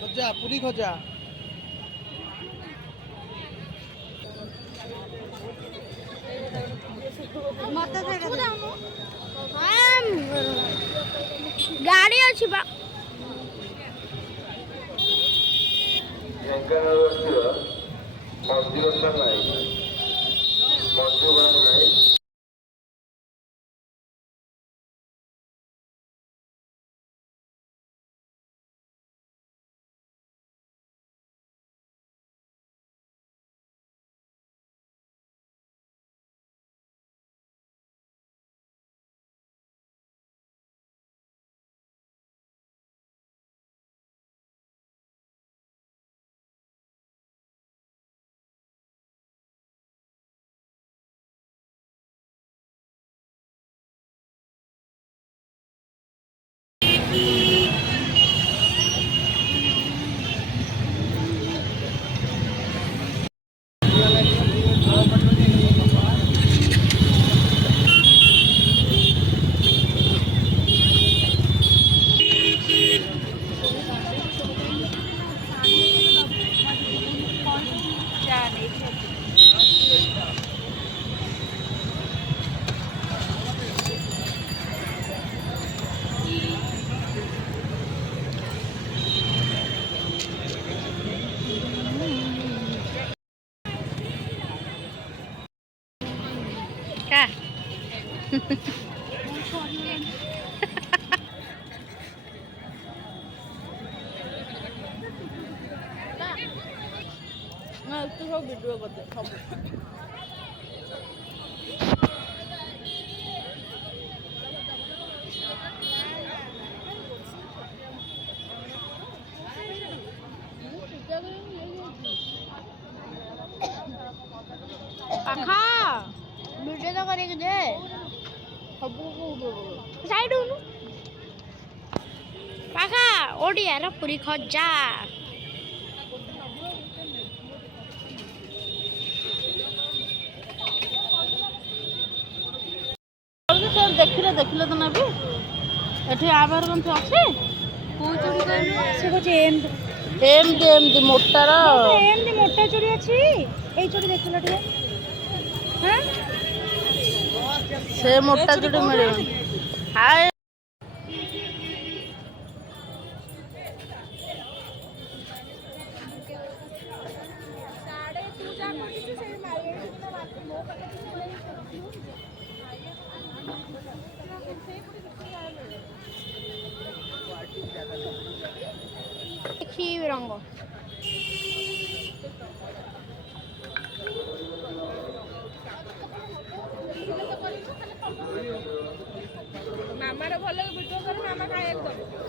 खजा पूरी खजा गाड़ी अच्छी बा क्या ना तू सब वीडियो करते सब पाखा वीडियो तो करेंगे दे सब को साइड हो पाखा ओडिया रा पूरी खजा देखिले देखिले तो ना भी एठी आबार कौन अच्छे को चोरी करलो से को एम एम मोटार एम मोटा चोरी अछि एई चोरी देखिलो टे हां से मोटा चोरी मिले हाय देखी रंग मामार भल वीडियो कर मामा खाए